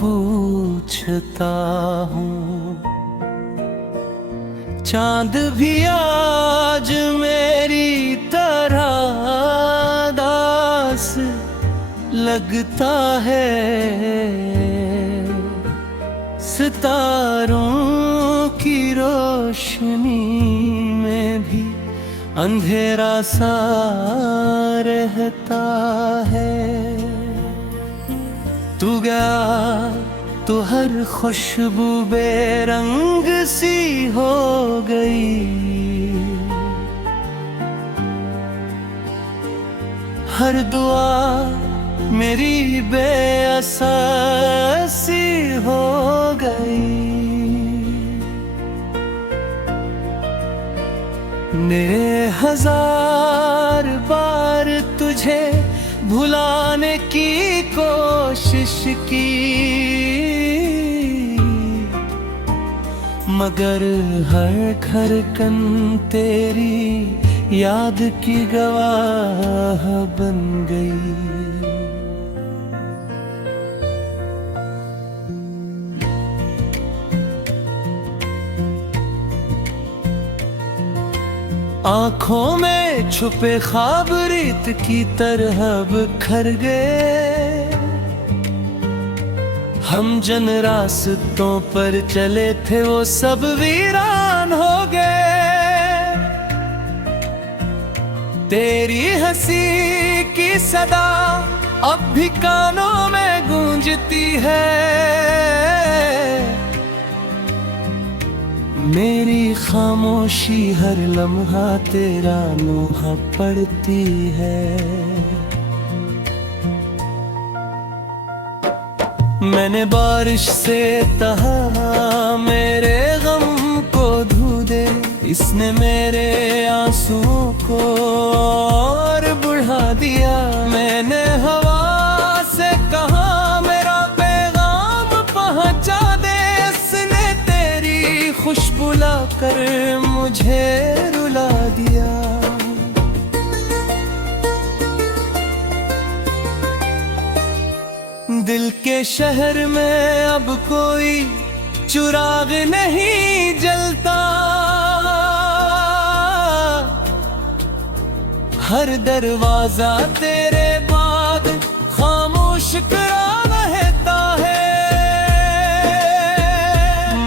पूछता हूँ। चांद भी आज मेरी तरह दास लगता है, सितारों की रोशनी में भी अंधेरा सा रहता है। तू गया तो हर खुशबू बेरंग सी हो गई, हर दुआ मेरी बेअसर सी हो गई। ने हजार बार तुझे भुलाने की कोशिश की, मगर हर धड़कन तेरी याद की गवाह बन गई। आँखों में छुपे ख्वाब रेत की तरह बिखर गए, हम जिन रास्तों पर चले थे वो सब वीरान हो गए। तेरी हंसी की सदा अब भी कानों में गूंजती है, मेरी खामोशी हर लम्हा तेरा नोहा पड़ती है। मैंने बारिश से कहा मेरे गम को धो दे, इसने मेरे आंसुओं को और बढ़ा दिया। मैंने हवा से कहा मेरा पैगाम पहुंचा दे, इसने तेरी खुशबू लाकर मुझे रुला दिया। दिल के शहर में अब कोई चिराग नहीं जलता, हर दरवाजा तेरे बाद खामोश करा रहता है।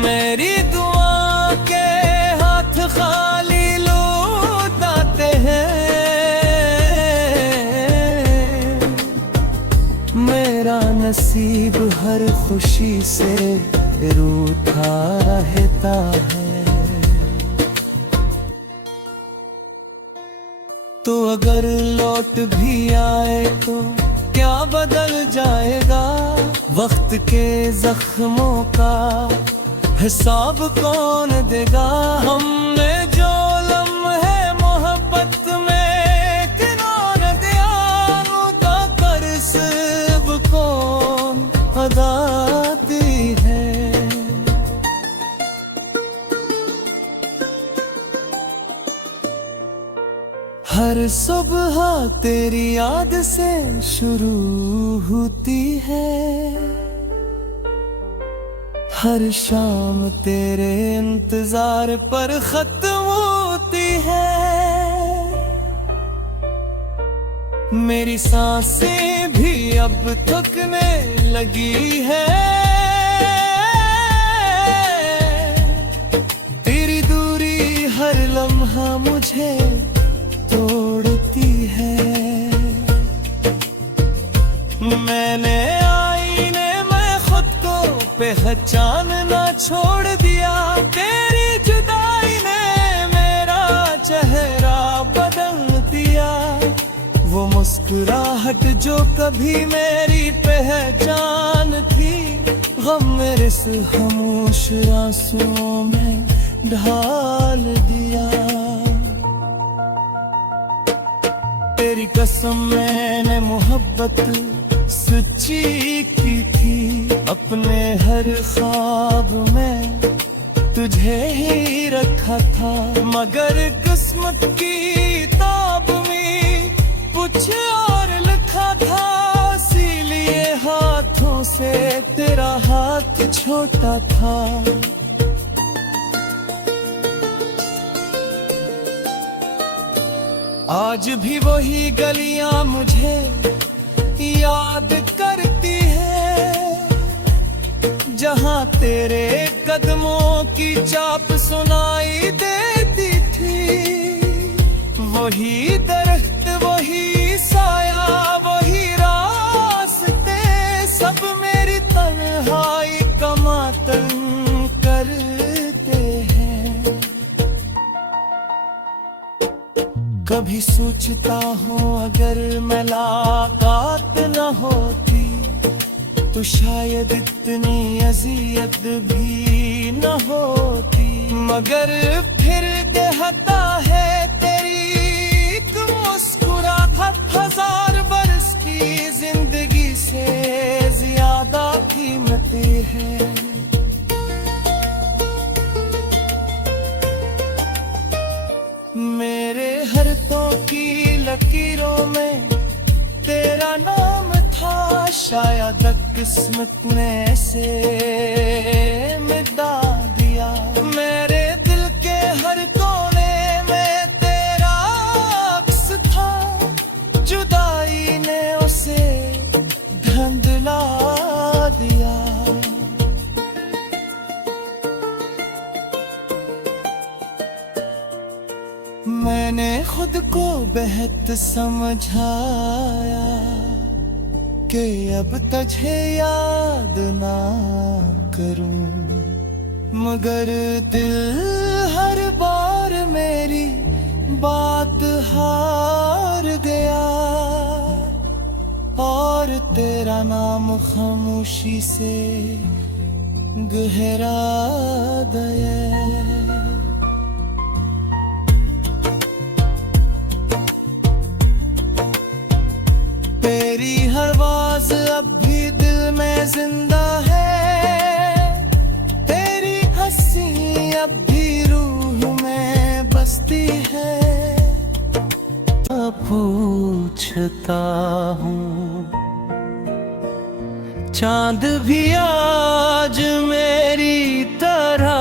मेरी दुआ के हाथ खाली लौट आते हैं, मेरा नसीब हर खुशी से रूठा रहता है। तो अगर लौट भी आए तो क्या बदल जाएगा, वक्त के जख्मों का हिसाब कौन देगा। हमने जो लम्हे मोहब्बत में किनारा दिया, उनका कर्ज अब कौन अदा दी है। हर सुबह तेरी याद से शुरू होती है, हर शाम तेरे इंतजार पर खत्म होती है। मेरी सांसें भी अब थकने लगी है, तेरी दूरी हर लम्हा मुझे तोड़ती है। मैंने आईने में खुद को पहचानना छोड़ दिया, तेरी जुदाई ने मेरा चेहरा बदल दिया। वो मुस्कुराहट जो कभी मेरी पहचान थी, गम मेरे से खामोश आंसुओं में ढाल दिया। तेरी कसम मैंने मोहब्बत सच्ची की थी, अपने हर ख्वाब में तुझे ही रखा था। मगर किस्मत की किताब में कुछ और लिखा था, इसीलिए हाथों से तेरा हाथ छोटा था। आज भी वही गलियां मुझे याद करती है, जहां तेरे कदमों की चाप सुनाई देती थी। वही दरख्त, वही साया, वही रास्ते, सब मेरी तन्हाई का मातम करते हैं। कभी सोचता हूँ अगर मुलाकात न होती तो शायद इतनी अजियत भी न होती। मगर फिर कहता है तेरी एक मुस्कुराहट हजार बरस की जिंदगी से ज्यादा कीमती है। मेरे हरतों की लकीरों में तेरा नाम था, शायद किस्मत ने ऐसे मिटा दिया। मेरे दिल के हर कोने में तेरा अक्स था, जुदाई ने उसे धुंधला दिया। मैंने खुद को बेहद समझाया कि अब तुझे याद ना करूं, मगर दिल हर बार मेरी बात हार गया और तेरा नाम खामोशी से गहरा गया। तेरी हर आवाज अब भी दिल में जिंदा है, तेरी हंसी अब भी रूह में बसती है। पूछता हूँ चांद भी आज मेरी तरह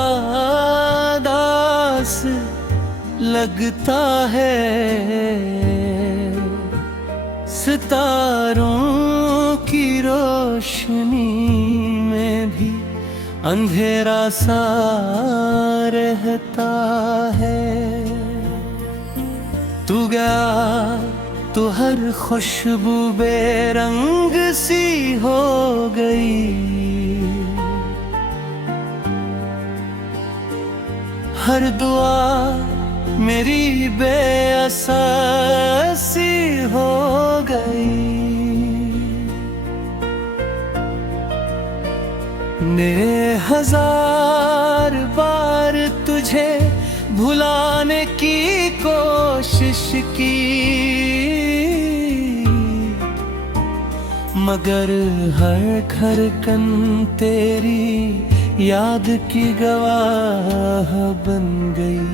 दास लगता है, सितारों की रोशनी में भी अंधेरा सा रहता है। तू गया तो हर खुशबू बेरंग सी हो गई, हर दुआ मेरी बेअसर सी हो गई। ने हजार बार तुझे भुलाने की कोशिश की, मगर हर धड़कन तेरी याद की गवाह बन गई।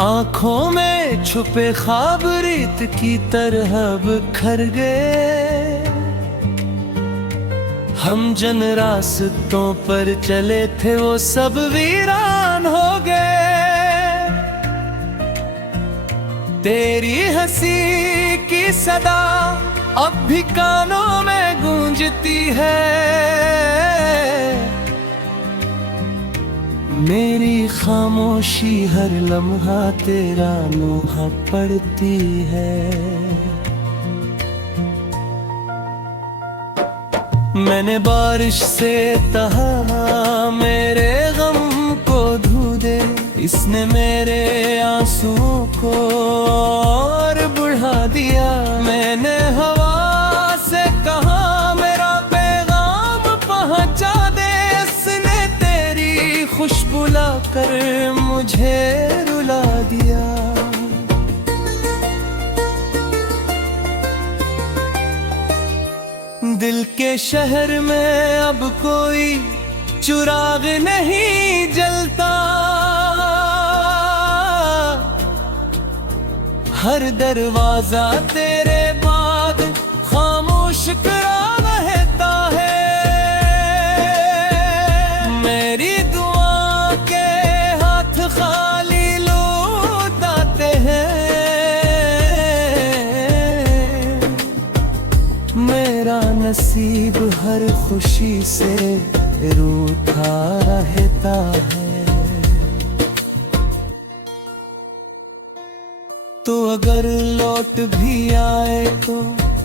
आँखों में छुपे ख्वाब रेत की तरह बिखर गए, हम जिन रास्तों पर चले थे वो सब वीरान हो गए। तेरी हंसी की सदा अब भी कानों में गूंजती है, मेरी खामोशी हर लम्हा तेरा नोहा पड़ती है। मैंने बारिश से कहा मेरे गम को धो दे, इसने मेरे आंसुओं को और बढ़ा दिया। मैंने हवा से कहा मेरा पैगाम पहुंचा दे, इसने तेरी खुशबू लाकर मुझे रुला दिया। दिल के शहर में अब कोई चिराग नहीं जलता, हर दरवाजा तेरे बाद खामोश करा रहता है। मेरी दुआ के हाथ खाली लौट आते हैं। मेरा नसीब हर खुशी से रूठा रहता है। तो अगर लौट भी आए तो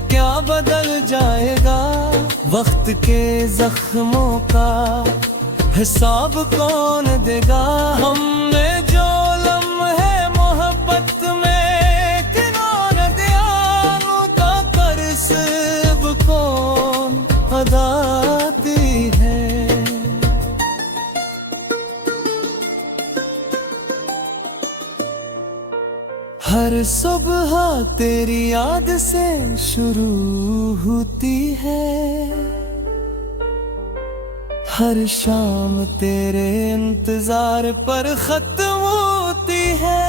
क्या बदल जाएगा? वक्त के जख्मों का हिसाब कौन देगा? हमने जो लम्हे मोहब्बत में किनारा दिया, उनका कर्ज कौन अदा दी है? हर सुबह तेरी याद से शुरू होती है, हर शाम तेरे इंतजार पर खत्म होती है।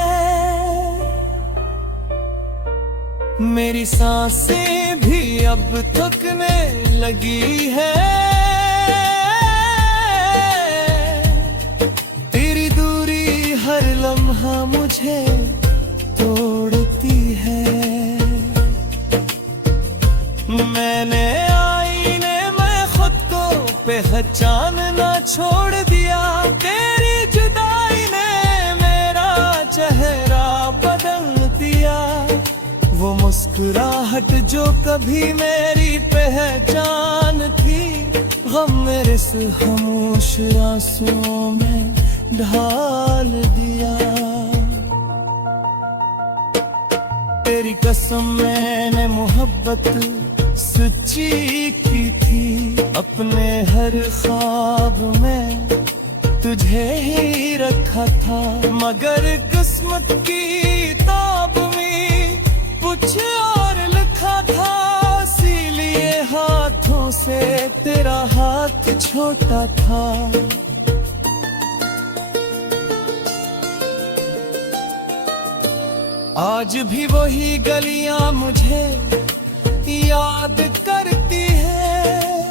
मेरी सांसें भी अब थकने लगी है। तेरी दूरी हर लम्हा मुझे तोड़ती है। मैंने आईने में खुद को पहचानना छोड़ दिया। तेरी जुदाई ने मेरा चेहरा बदल दिया। वो मुस्कुराहट जो कभी मेरी पहचान थी, गम मेरे इस खामोश आंसुओं में ढाल दिया। तेरी कसम मैंने मोहब्बत सच्ची की थी। अपने हर ख्वाब में तुझे ही रखा था, मगर किस्मत की किताब में कुछ और लिखा था। इसीलिए हाथों से तेरा हाथ छोटा था। आज भी वही गलियां मुझे याद करती है,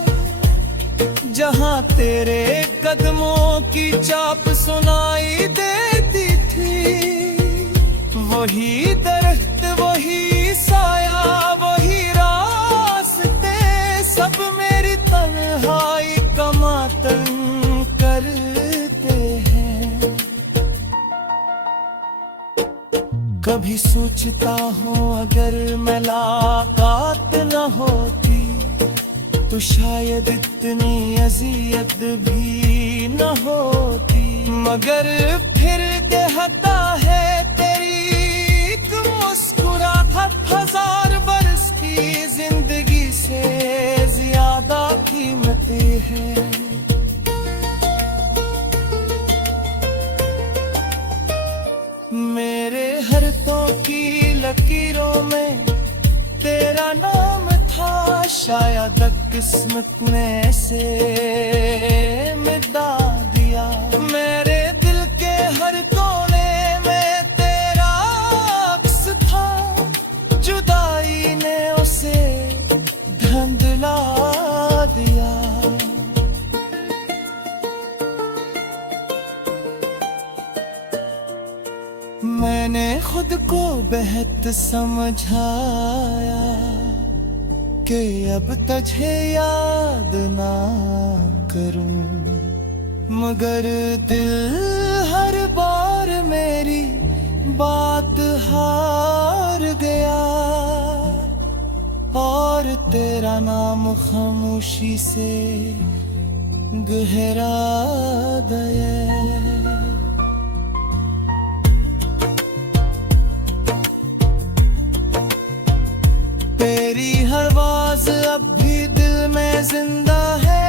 जहां तेरे कदमों की चाप सुनाई देती थी। वही दरख्त, वही साया, वही रास्ते, सब मेरी तन्हाई का मातम करते हैं। कभी सोचता हूँ अगर मुलाकात न होती तो शायद इतनी अजियत भी न होती। मगर फिर कहता है तेरी एक मुस्कुराहट हजार बरस की जिंदगी से ज्यादा कीमती है। मेरे हरतों की लकीरों में तेरा नाम था। शायद किस्मत ने से मिटा दिया। मेरे दिल के हर कोने में तेरा अक्स था। जुदाई ने उसे धुंधला दिया। मैंने खुद को बेहद समझाया कि अब तुझे याद ना करूं, मगर दिल हर बार मेरी बात हार गया। और तेरा नाम खामोशी से गहरा गया। तेरी हर आवाज अब भी दिल में जिंदा है।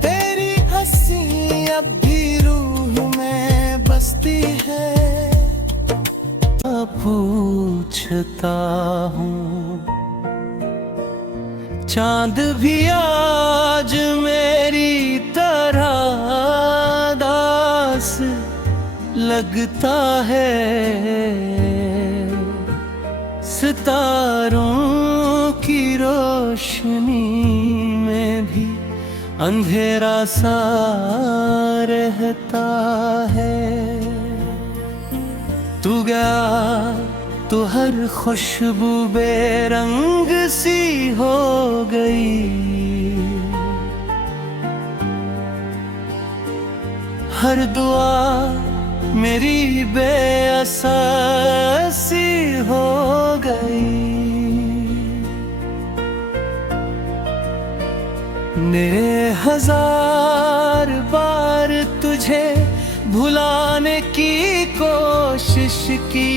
तेरी हंसी अब भी रूह में बसती है। पूछता हूँ चांद भी आज मेरी तरह दास लगता है। सितारों की रोशनी में भी अंधेरा सा रहता है। तू गया तो हर खुशबू बेरंग सी हो गई, हर दुआ मेरी बेअसर सी हो गई। मेरे हजार बार तुझे भुलाने की कोशिश की,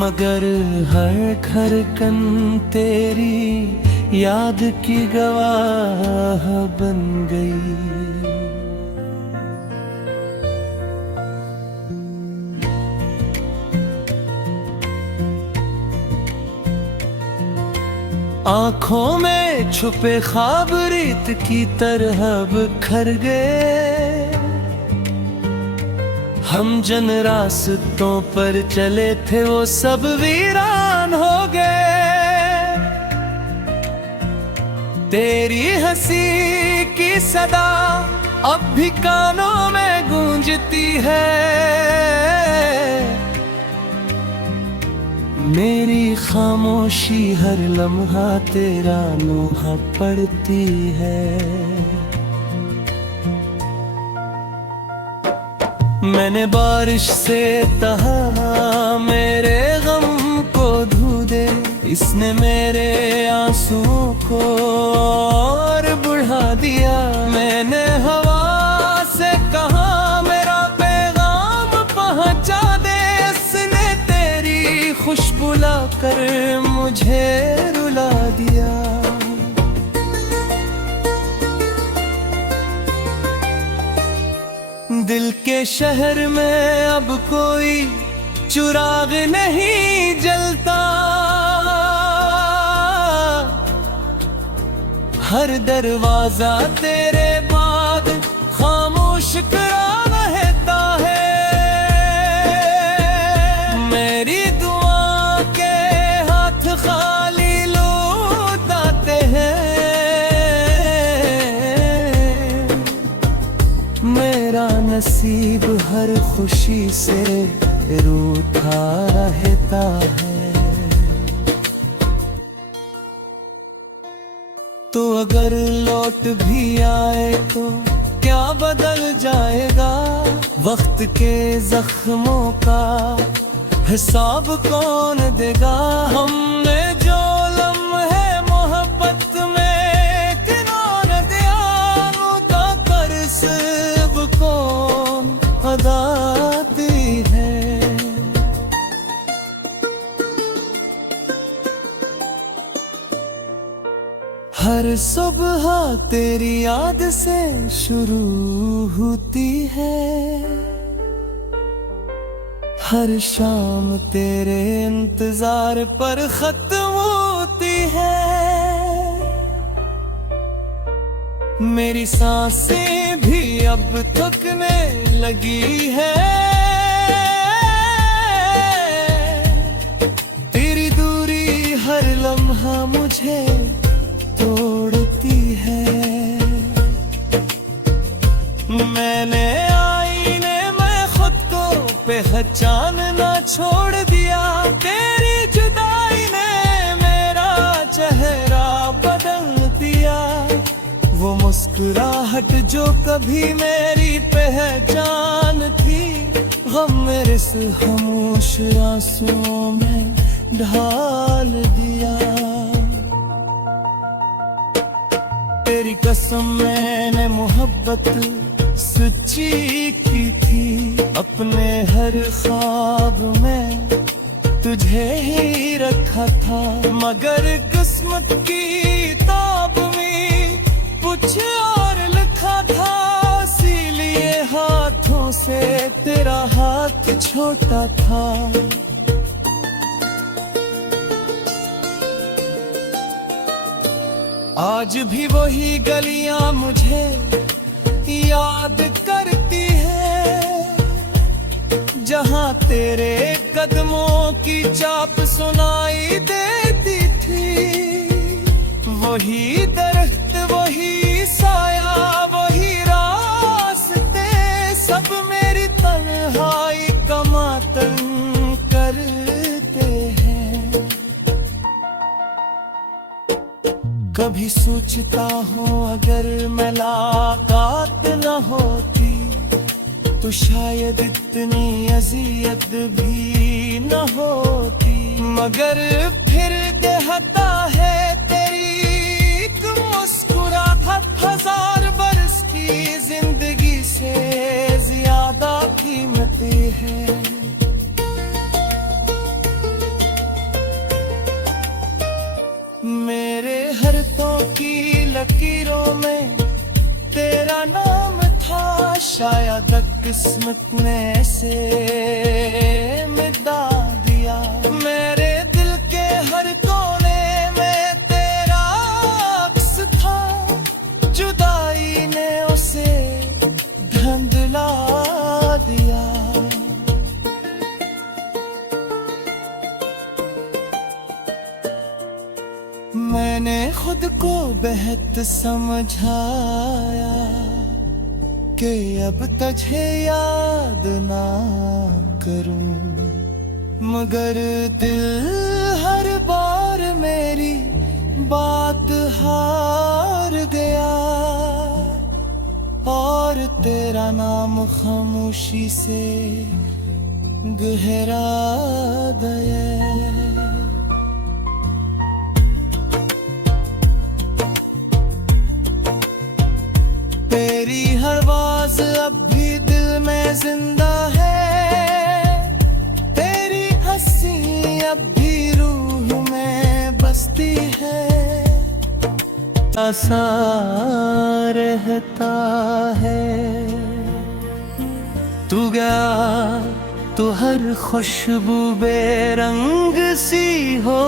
मगर हर धड़कन तेरी याद की गवाह बन गई। आँखों में छुपे ख्वाब रेत की तरह बिखर गए, हम जिन रास्तों पर चले थे वो सब वीरान हो गए। तेरी हंसी की सदा अब भी कानों में गूंजती है, मेरी खामोशी हर लम्हा तेरा नोहा पड़ती है। मैंने बारिश से कहा मेरे गम को धो दे, इसने मेरे आंसुओं को और बढ़ा दिया। मैंने हवा से कहा मेरा पैगाम पहुंचा दे, इसने तेरी खुशबू लाकर मुझे रुला दिया। दिल के शहर में अब कोई चिराग नहीं जलता, हर दरवाजा तेरे बाद खामोश करा रहता है। मेरी दुआ के हाथ खाली लौट आते हैं, मेरा नसीब हर खुशी से रूठा रहता है। तो अगर लौट भी आए तो क्या बदल जाएगा, वक्त के जख्मों का हिसाब कौन देगा। हमने जो लम्हे मोहब्बत में किनारे दिया, उनका कर्ज अब कौन अदा है। हर सुबह तेरी याद से शुरू होती है, हर शाम तेरे इंतजार पर खत्म होती है। मेरी सांसें भी अब थकने लगी है, तेरी दूरी हर लम्हा मुझे तोड़ती है। मैंने आईने में खुद को पहचानना छोड़ दिया, तेरी जुदाई ने मेरा चेहरा बदल दिया। वो मुस्कुराहट जो कभी मेरी पहचान थी, गम मेरे से खामोश आंसुओं में ढाल दिया। तेरी कसम मैंने मोहब्बत सच्ची की थी, अपने हर ख्वाब में तुझे ही रखा था। मगर किस्मत की किताब में कुछ और लिखा था, इसीलिए हाथों से तेरा हाथ छोटा था। आज भी वही गलियां मुझे याद करती है, जहां तेरे कदमों की चाप सुनाई देती थी। वही दरख्त, वही साया, वही रास्ते, सब मेरी तन्हाई का मातम करते हैं। कभी सोचता हूँ अगर मुलाकात न होती तो शायद इतनी अजियत भी न होती। मगर फिर कहता है तेरी एक मुस्कुराहट हजार बरस की जिंदगी से ज्यादा कीमती है। मेरे हरतों की लकीरों में तेरा नाम था, शायद किस्मत ने से मिटा दिया। मेरे दिल के हर कोने में तेरा अक्स था, जुदाई ने उसे धुंधला दिया। मैंने खुद को बेहद समझाया कि अब तुझे याद ना करूं, मगर दिल हर बार मेरी बात हार गया और तेरा नाम खामोशी से गहरा गया। तेरी हर आवाज अब भी दिल में जिंदा है, तेरी हंसी अब भी रूह में बसती है। ऐसा रहता है तू गया तो हर खुशबू बेरंग सी हो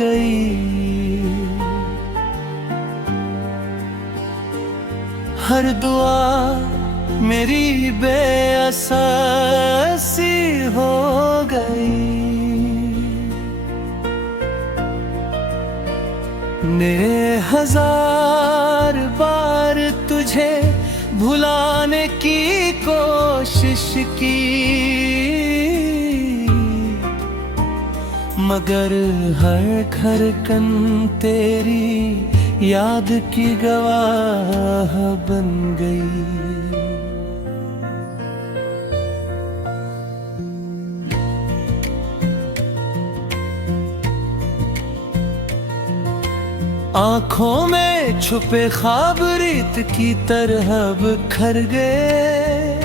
गई। हर दुआ मेरी बेअसर सी हो गई। ने हजार बार तुझे भुलाने की कोशिश की, मगर हर धड़कन तेरी याद की गवाह बन गई। आँखों में छुपे ख्वाब रेत की तरह बिखर गए।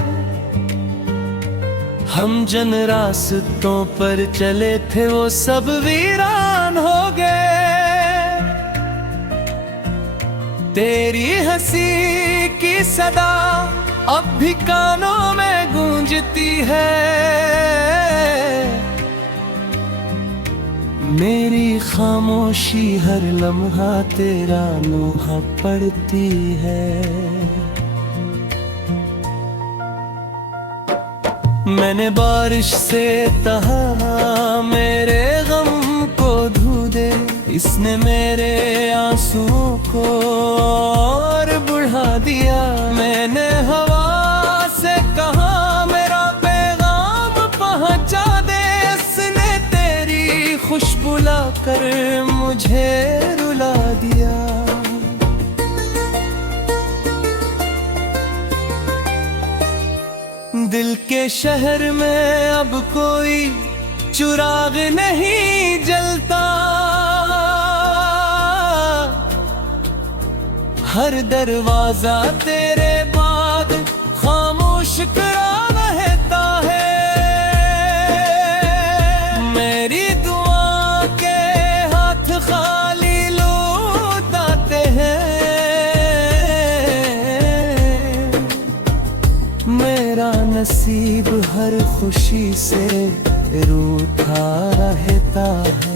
हम जिन रास्तों पर चले थे वो सब वीरान हो गए। तेरी हंसी की सदा अब भी कानों में गूंजती है। मेरी खामोशी हर लम्हा तेरा नोहा पड़ती है। मैंने बारिश से कहा मेरे गम को धो दे, इसने मेरे आंसुओं को और बढ़ा दिया। मैंने हवा से कहा मेरा पैगाम पहुंचा दे, इसने तेरी खुशबू लाकर मुझे रुला दिया। दिल के शहर में अब कोई चिराग नहीं जलता। हर दरवाजा तेरे बाद खामोश करा रहता है। मेरी दुआ के हाथ खाली लौट आते हैं। मेरा नसीब हर खुशी से रूठा रहता है।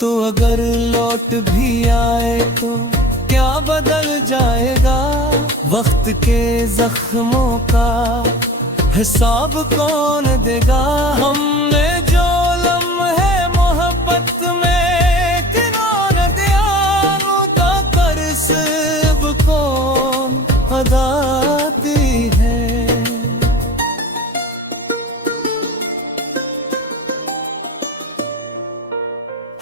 तो अगर लौट भी आए तो क्या बदल जाएगा। वक्त के जख्मों का हिसाब कौन देगा। हमने जो लम्हे मोहब्बत में किनार दिया, उदा कर सब कौन अदा दी है।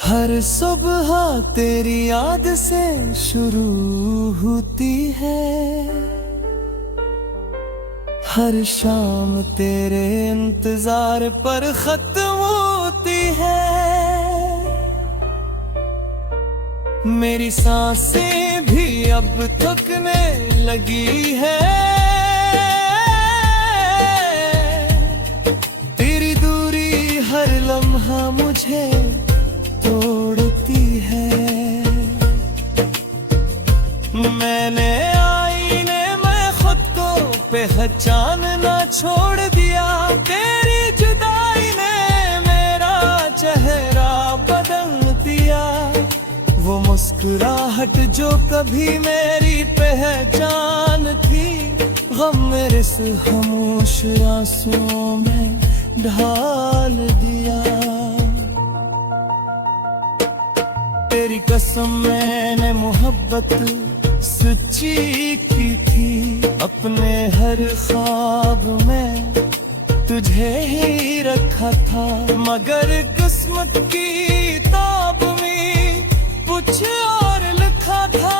हर सुबह तेरी याद से शुरू होती है, हर शाम तेरे इंतजार पर खत्म होती है। मेरी सांसें भी अब थकने लगी है, तेरी दूरी हर लम्हा मुझे तोड़ती है। मैंने आईने में खुद को पहचानना छोड़ दिया, तेरी जुदाई ने मेरा चेहरा बदल दिया। वो मुस्कुराहट जो कभी मेरी पहचान थी, गम मेरे से खामोश आंसुओं में ढाल दिया। तेरी कसम मैंने मोहब्बत सच्ची की थी, अपने हर ख्वाब में तुझे ही रखा था। मगर किस्मत की किताब में कुछ और लिखा था,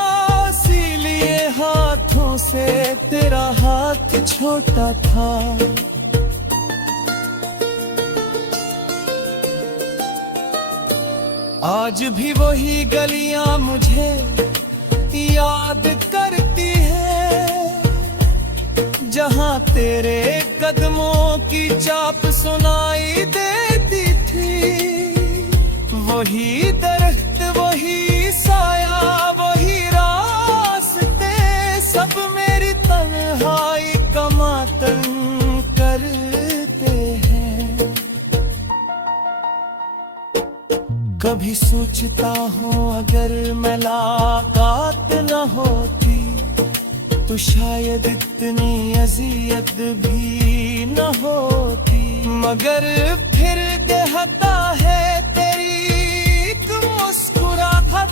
इसीलिए हाथों से तेरा हाथ छोटा था। आज भी वही गलियां मुझे याद करती है, जहां तेरे कदमों की चाप सुनाई देती थी। वही दरख्त, वही साया, वही रास्ते, सब मेरी तन्हाई का मातम करते हैं। कभी सोचता हूँ अगर मुलाकात न होती, तो शायद इतनी अजियत भी न होती। मगर फिर कहता है तेरी एक मुस्कुराहट